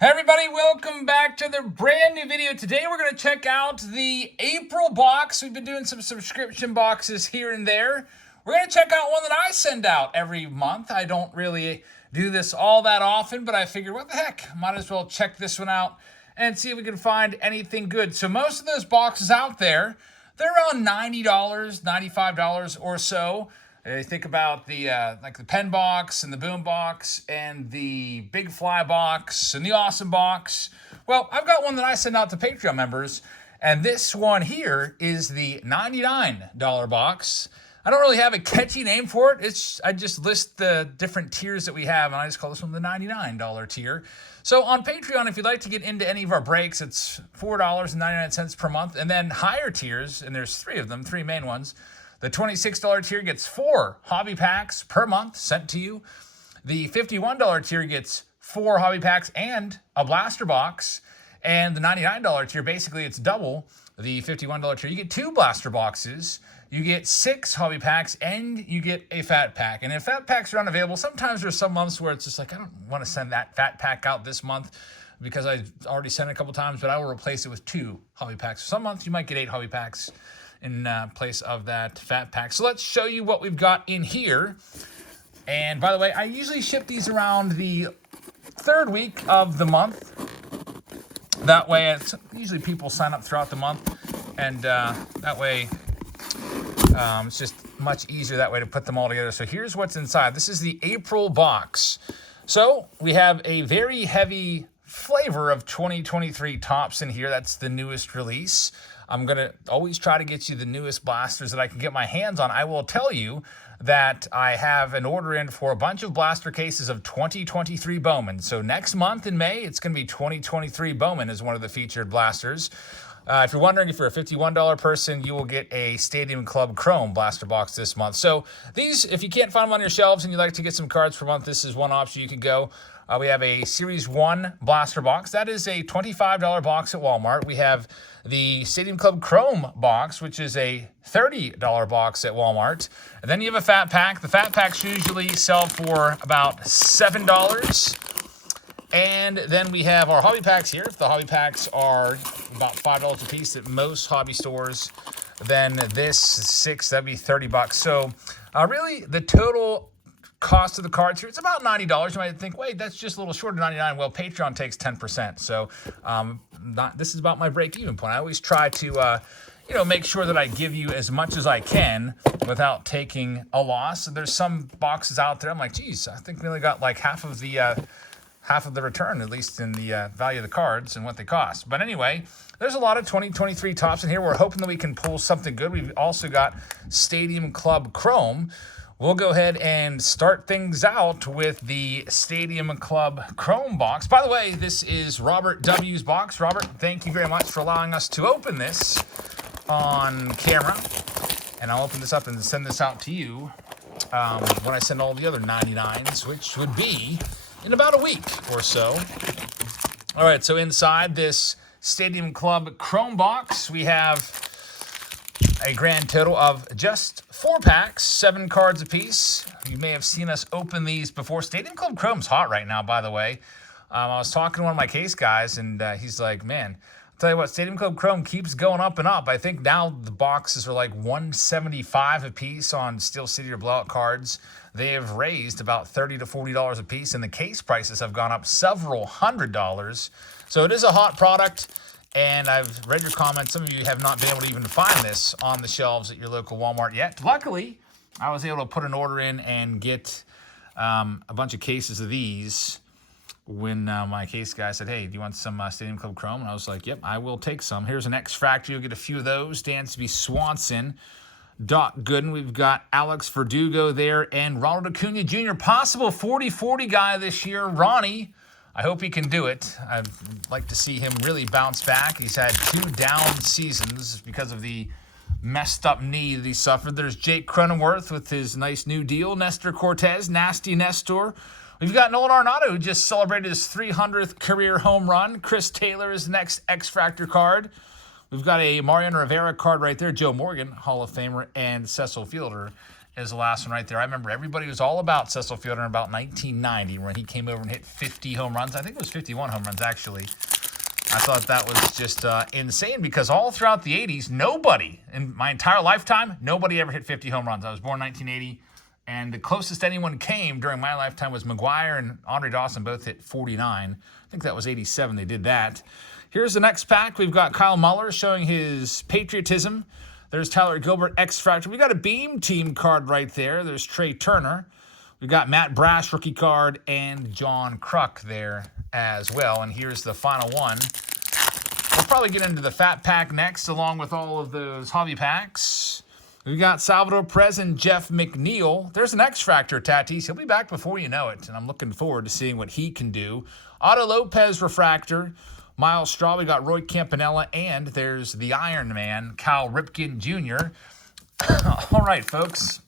Hey everybody, welcome back to the brand new video. Today we're going to check out the April box. We've been doing some subscription boxes here and there. We're going to check out one that I send out every month. I don't really do this all that often, but I figured, what the heck, might as well check this one out and see if we can find anything good. So most of those boxes out there, they're around $90, $95 or so. You think about the like the pen box and the boom box and the big fly box and the awesome box. Well, I've got one that I send out to Patreon members, and this one here is the $99 box. I don't really have a catchy name for it. I just list the different tiers that we have, and I just call this one the $99 tier. So on Patreon, if you'd like to get into any of our breaks, it's $4.99 per month, and then higher tiers, and there's three of them, three main ones. The $26 tier gets 4 hobby packs per month sent to you. The $51 tier gets 4 hobby packs and a blaster box. And the $99 tier, basically it's double the $51 tier. You get 2 blaster boxes, you get 6 hobby packs, and you get a fat pack. And if fat packs are unavailable, sometimes there's some months where it's just like, I don't want to send that fat pack out this month because I already sent it a couple times, but I will replace it with 2 hobby packs. Some months you might get 8 hobby packs in place of that fat pack. So let's show you what we've got in here. And by the way, I usually ship these around the 3rd week of the month. That way, usually people sign up throughout the month, and that way it's just much easier that way to put them all together. So here's what's inside. This is the April box. So we have a very heavy flavor of 2023 tops in here. That's the newest release. I'm going to always try to get you the newest blasters that I can get my hands on. I will tell you that I have an order in for a bunch of blaster cases of 2023 Bowman. So next month in May, it's going to be 2023 Bowman as one of the featured blasters. If you're wondering, if you're a $51 person, you will get a Stadium Club Chrome blaster box this month. So these, if you can't find them on your shelves and you'd like to get some cards per month, this is one option you can go. We have a Series 1 blaster box. That is a $25 box at Walmart. We have the Stadium Club Chrome box, which is a $30 box at Walmart. And then you have a fat pack. The fat packs usually sell for about $7. And then we have our hobby packs here. The hobby packs are about $5 a piece at most hobby stores. Then this 6, that'd be $30. So really the total cost of the cards here, it's about $90. You might think, wait, that's just a little short of $99. Well, Patreon takes 10%. So this is about my break-even point. I always try to make sure that I give you as much as I can without taking a loss. There's some boxes out there, I'm like, geez, I think we only got like half of the return, at least in the value of the cards and what they cost. But anyway, there's a lot of 2023 tops in here. We're hoping that we can pull something good. We've also got Stadium Club Chrome. We'll go ahead and start things out with the Stadium Club Chrome box. By the way, this is Robert W.'s box. Robert, thank you very much for allowing us to open this on camera. And I'll open this up and send this out to you when I send all the other 99s, which would be in about a week or so. All right, so inside this Stadium Club Chrome box, we have a grand total of just 4 packs, 7 cards apiece. You may have seen us open these before. Stadium Club Chrome's hot right now, by the way. I was talking to one of my case guys, and he's like, man, I'll tell you what, Stadium Club Chrome keeps going up and up. I think now the boxes are like $175 a piece on Steel City or Blowout cards. They have raised about $30 to $40 a piece, and the case prices have gone up several $100s. So it is a hot product. And I've read your comments. Some of you have not been able to even find this on the shelves at your local Walmart yet. Luckily, I was able to put an order in and get a bunch of cases of these when my case guy said, hey, do you want some Stadium Club Chrome? And I was like, yep, I will take some. Here's an X Factor. You'll get a few of those. Dansby Swanson, Doc Gooden. We've got Alex Verdugo there and Ronald Acuna Jr., possible 40-40 guy this year. Ronnie, I hope he can do it. I'd like to see him really bounce back. He's had 2 down seasons because of the messed up knee that he suffered. There's Jake Cronenworth with his nice new deal. Nestor Cortez, Nasty Nestor. We've got Nolan Arenado, who just celebrated his 300th career home run. Chris Taylor is the next X Factor card. We've got a Mariano Rivera card right there. Joe Morgan, Hall of Famer, and Cecil Fielder is the last one right there. I remember everybody was all about Cecil Fielder in about 1990 when he came over and hit 50 home runs. I think it was 51 home runs, actually. I thought that was just insane because all throughout the 80s, nobody, in my entire lifetime, nobody ever hit 50 home runs. I was born in 1980, and the closest anyone came during my lifetime was McGuire and Andre Dawson both hit 49. I think that was 87 they did that. Here's the next pack. We've got Kyle Muller showing his patriotism. There's Tyler Gilbert, X-Factor. We got a Beam Team card right there. There's Trey Turner. We've got Matt Brash, rookie card, and John Kruk there as well. And here's the final one. We'll probably get into the Fat Pack next, along with all of those hobby packs. We got Salvador Perez and Jeff McNeil. There's an X-Factor, Tatis. He'll be back before you know it, and I'm looking forward to seeing what he can do. Otto Lopez refractor. Miles Straw, we got Roy Campanella, and there's the Iron Man, Cal Ripken Jr. All right, folks.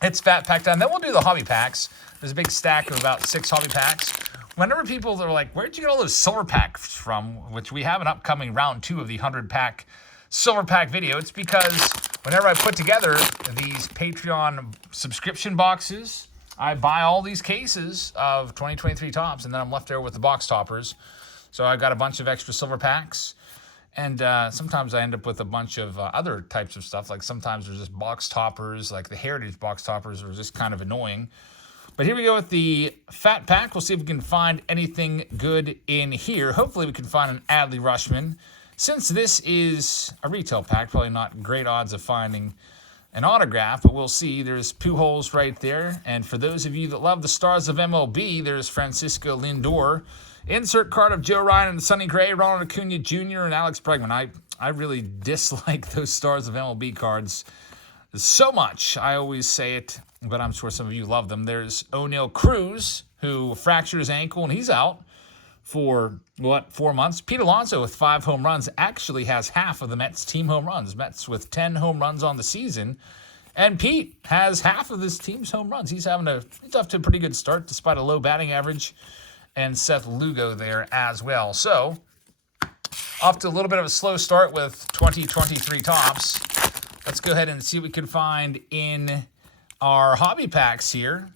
It's Fat Pack time. Then we'll do the hobby packs. There's a big stack of about 6 hobby packs. Whenever people are like, where'd you get all those silver packs from? Which we have an upcoming round 2 of the 100-pack silver pack video. It's because whenever I put together these Patreon subscription boxes, I buy all these cases of 2023 tops, and then I'm left there with the box toppers. So I got a bunch of extra silver packs, and sometimes I end up with a bunch of other types of stuff. Like sometimes there's just box toppers, like the Heritage box toppers are just kind of annoying. But here we go with the Fat Pack. We'll see if we can find anything good in here. Hopefully we can find an Adley Rushman. Since this is a retail pack, probably not great odds of finding an autograph, but we'll see. There's Pujols right there. And for those of you that love the stars of MLB, there's Francisco Lindor. Insert card of Joe Ryan and Sonny Gray, Ronald Acuna Jr., and Alex Bregman. I really dislike those stars of MLB cards so much. I always say it, but I'm sure some of you love them. There's O'Neal Cruz, who fractured his ankle, and he's out for, 4 months. Pete Alonso with 5 home runs actually has half of the Mets team home runs. Mets with 10 home runs on the season. And Pete has half of his team's home runs. He's off to a pretty good start despite a low batting average. And Seth Lugo there as well. So, off to a little bit of a slow start with 2023 tops. Let's go ahead and see what we can find in our hobby packs here.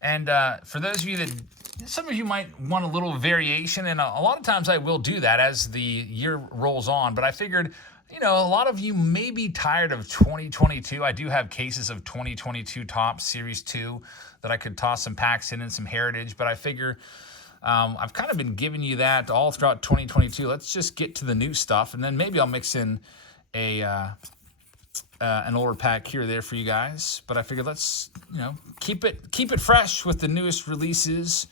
And for those of you that, some of you might want a little variation, and a lot of times I will do that as the year rolls on. But I figured, a lot of you may be tired of 2022. I do have cases of 2022 Topps Series 2 that I could toss some packs in and some Heritage, but I figure I've kind of been giving you that all throughout 2022. Let's just get to the new stuff, and then maybe I'll mix in an older pack here or there for you guys. But I figured let's keep it fresh with the newest releases.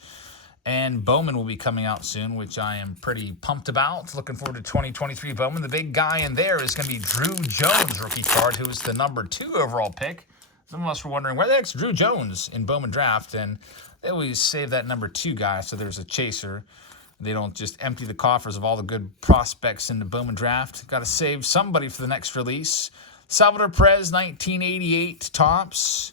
And Bowman will be coming out soon, which I am pretty pumped about. Looking forward to 2023 Bowman. The big guy in there is going to be Drew Jones rookie card, who is the number 2 overall pick. Some of us were wondering, where the heck's Drew Jones in Bowman draft? And they always save that number 2 guy, so there's a chaser. They don't just empty the coffers of all the good prospects in the Bowman draft. Got to save somebody for the next release. Salvador Perez, 1988 tops.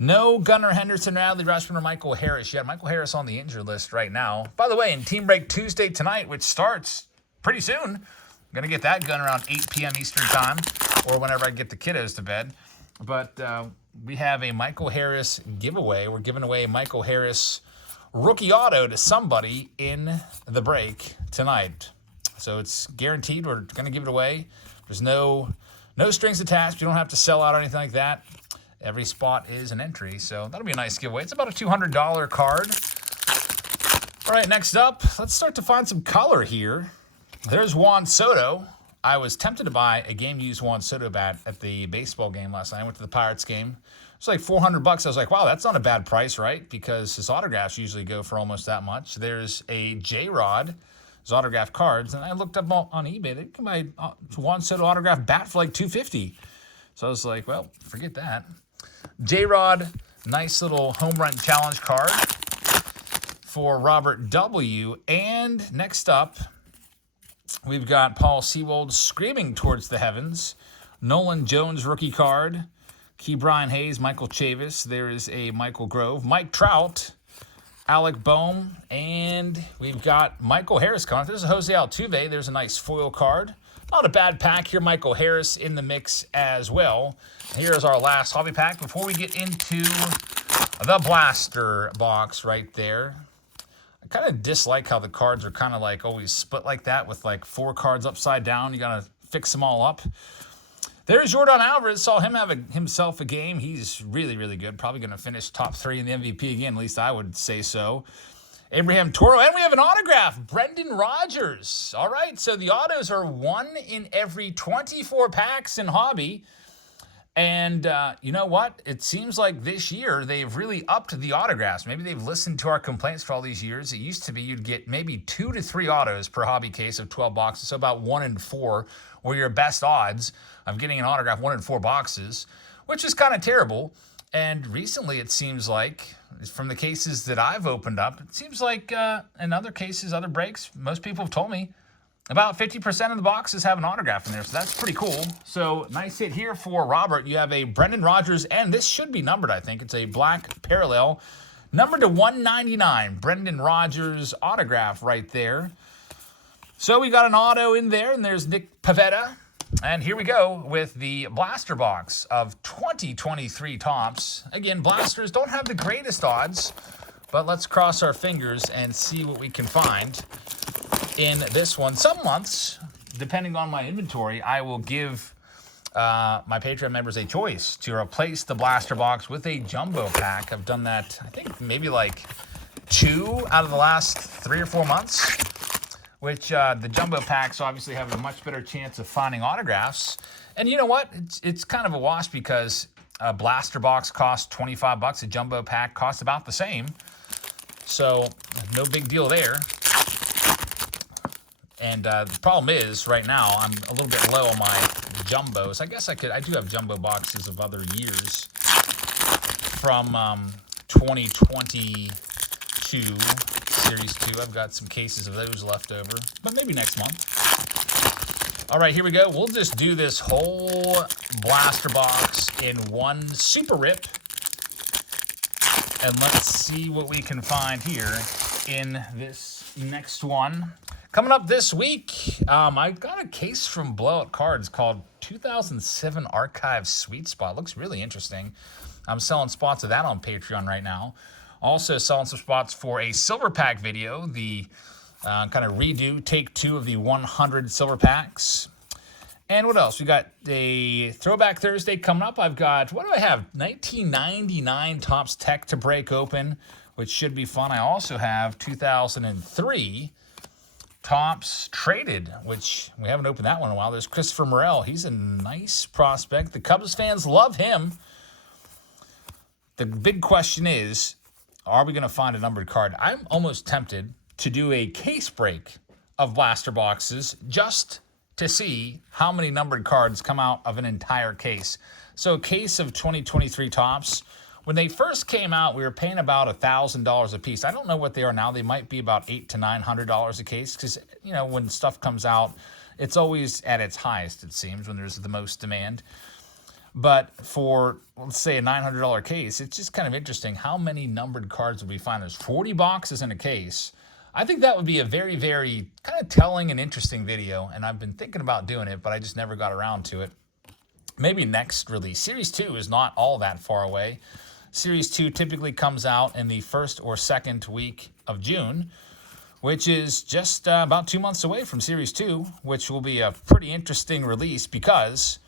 No Gunnar Henderson, Adley Rutschman, or Michael Harris yet. Michael Harris on the injured list right now. By the way, in Team Break Tuesday tonight, which starts pretty soon, I'm going to get that gun around 8 p.m. Eastern Time, or whenever I get the kiddos to bed. But we have a Michael Harris giveaway. We're giving away a Michael Harris rookie auto to somebody in the break tonight. So it's guaranteed. We're going to give it away. There's no strings attached. You don't have to sell out or anything like that. Every spot is an entry, so that'll be a nice giveaway. It's about a $200 card. All right, next up, let's start to find some color here. There's Juan Soto. I was tempted to buy a game-used Juan Soto bat at the baseball game last night. I went to the Pirates game. It's like $400. I was like, wow, that's not a bad price, right? Because his autographs usually go for almost that much. There's a J-Rod, his autograph cards, and I looked up on eBay. They can buy Juan Soto autograph bat for like $250. So I was like, well, forget that. J-Rod, nice little home run challenge card for Robert W. And next up, we've got Paul Sewald screaming towards the heavens. Nolan Jones rookie card. Key Brian Hayes, Michael Chavis. There is a Michael Grove. Mike Trout, Alec Boehm, and we've got Michael Harris card. There's a Jose Altuve. There's a nice foil card. Not a bad pack here. Michael Harris in the mix as well. Here's our last hobby pack before we get into the blaster box right there. I kind of dislike how the cards are kind of like always split like that with like 4 cards upside down. You got to fix them all up. There's Jordan Alvarez. Saw him have himself a game. He's really, really good. Probably going to finish top 3 in the MVP again. At least I would say so. Abraham Toro. And we have an autograph. Brendan Rodgers. All right. So the autos are 1 in every 24 packs in hobby. And you know what? It seems like this year they've really upped the autographs. Maybe they've listened to our complaints for all these years. It used to be you'd get maybe 2 to 3 autos per hobby case of 12 boxes. So about 1 in 4 were your best odds of getting an autograph 1 in 4 boxes, which is kind of terrible. And recently it seems like, from the cases that I've opened up, it seems like in other cases, other breaks, most people have told me, about 50% of the boxes have an autograph in there, so that's pretty cool. So, nice hit here for Robert. You have a Brendan Rodgers, and this should be numbered, I think. It's a black parallel. Numbered to 199. Brendan Rodgers autograph right there. So, we got an auto in there, and there's Nick Pavetta. And here we go with the blaster box of 2023 Topps. Again, blasters don't have the greatest odds, but let's cross our fingers and see what we can find in this one. Some months, depending on my inventory, I will give my Patreon members a choice to replace the blaster box with a jumbo pack. I've done that, I think, maybe like 2 out of the last 3 or 4 months, which the jumbo packs obviously have a much better chance of finding autographs. And you know what? It's kind of a wash because a blaster box costs $25. A jumbo pack costs about the same. So no big deal there. And the problem is, right now, I'm a little bit low on my jumbos. I guess I do have jumbo boxes of other years from 2022, Series 2. I've got some cases of those left over, but maybe next month. All right, here we go. We'll just do this whole blaster box in one super rip. And let's see what we can find here in this next one. Coming up this week, I got a case from Blowout Cards called 2007 Archive Sweet Spot. Looks really interesting. I'm selling spots of that on Patreon right now. Also selling some spots for a silver pack video, the kind of redo, take 2 of the 100 silver packs. And what else? We got a Throwback Thursday coming up. I've got, what do I have? 1999 Topps Tech to break open, which should be fun. I also have 2003 Topps Traded, which we haven't opened that one in a while. There's Christopher Morel. He's a nice prospect. The Cubs fans love him. The big question is, are we going to find a numbered card? I'm almost tempted to do a case break of blaster boxes just to see how many numbered cards come out of an entire case. So a case of 2023 Topps, when they first came out, we were paying about $1,000 a piece. I don't know what they are now. They might be about $800 to $900 a case because, you know, when stuff comes out, it's always at its highest, it seems, when there's the most demand. But for, let's say, a $900 case, it's just kind of interesting how many numbered cards would we find. There's 40 boxes in a case. I think that would be a very, very kind of telling and interesting video, and I've been thinking about doing it, but I just never got around to it. Maybe next release. Series 2 is not all that far away. Series 2 typically comes out in the first or second week of June, which is just about 2 months away from Series 2, which will be a pretty interesting release because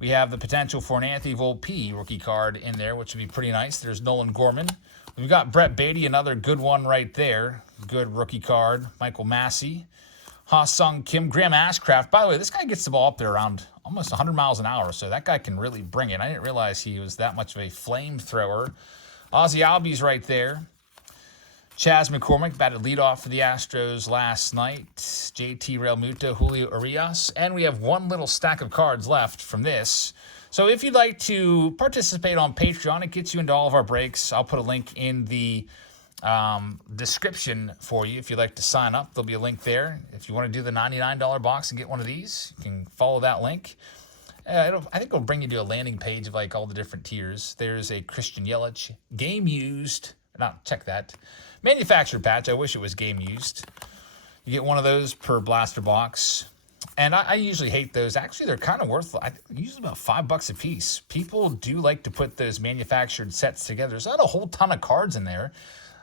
we have the potential for an Anthony Volpe rookie card in there, which would be pretty nice. There's Nolan Gorman. We've got Brett Beatty, another good one right there. Good rookie card. Michael Massey. Ha-Sung Kim. Graham Ashcraft. By the way, this guy gets the ball up there around almost 100 miles an hour, so that guy can really bring it. I didn't realize he was that much of a flamethrower. Ozzie Albies right there. Chas McCormick batted leadoff for the Astros last night. JT Realmuto, Julio Urias. And we have one little stack of cards left from this. So if you'd like to participate on Patreon, it gets you into all of our breaks. I'll put a link in the description for you. If you'd like to sign up, there'll be a link there. If you want to do the $99 box and get one of these, you can follow that link. I think it'll bring you to a landing page of like all the different tiers. There's a Christian Yelich game used. Check that. Manufactured patch. I wish it was game used. You get one of those per blaster box. And I usually hate those. Actually, they're kind of worth, I think, usually about $5 a piece. People do like to put those manufactured sets together. There's not a whole ton of cards in there.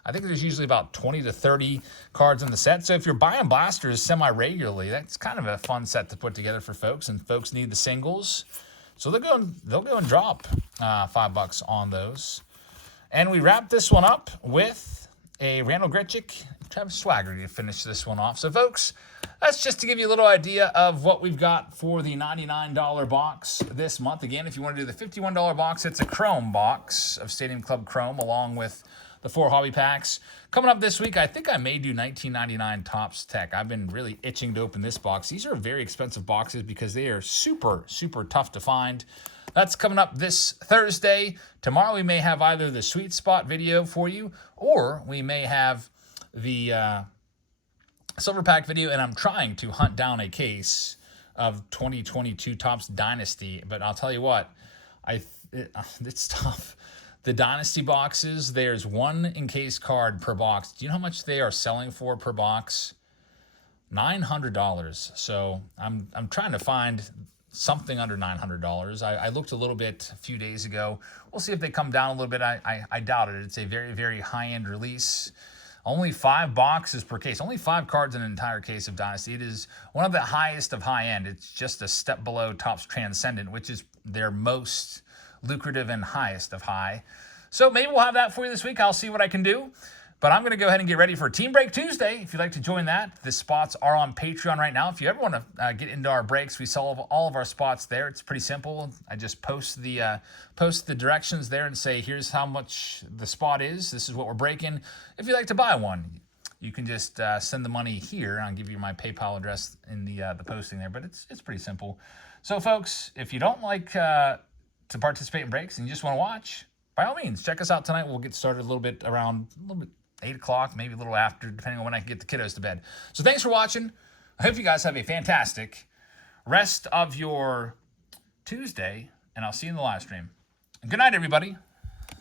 I think there's usually about 20 to 30 cards in the set. So if you're buying blasters semi-regularly, that's kind of a fun set to put together for folks. And folks need the singles. So they'll go and drop $5 on those. And we wrap this one up with a Randall Grichuk, Travis Swaggerty to finish this one off. So folks, that's just to give you a little idea of what we've got for the $99 box this month. Again, if you want to do the $51 box, it's a Chrome box of Stadium Club Chrome along with the 4 hobby packs. Coming up this week, I think I may do $19.99 Topps Tech. I've been really itching to open this box. These are very expensive boxes because they are super, super tough to find. That's coming up this Thursday. Tomorrow we may have either the Sweet Spot video for you, or we may have the Silver Pack video, and I'm trying to hunt down a case of 2022 Topps Dynasty. But I'll tell you what, it's tough. The Dynasty boxes, there's 1 encased card per box. Do you know how much they are selling for per box? $900. So I'm trying to find something under $900. I looked a little bit a few days ago. We'll see if they come down a little bit. I doubt it. It's a very, very high-end release. Only 5 boxes per case. Only 5 cards in an entire case of Dynasty. It is one of the highest of high-end. It's just a step below Topps Transcendent, which is their most lucrative and highest of high. So maybe we'll have that for you this week. I'll see what I can do. But I'm going to go ahead and get ready for Team Break Tuesday. If you'd like to join that, the spots are on Patreon right now. If you ever want to get into our breaks, we sell all of our spots there. It's pretty simple. I just post the directions there and say, here's how much the spot is. This is what we're breaking. If you'd like to buy one, you can just send the money here. I'll give you my PayPal address in the posting there. But it's pretty simple. So, folks, if you don't like to participate in breaks and you just want to watch, by all means, check us out tonight. We'll get started a little bit 8 o'clock, maybe a little after, depending on when I can get the kiddos to bed. So thanks for watching. I hope you guys have a fantastic rest of your Tuesday, and I'll see you in the live stream. Good night, everybody.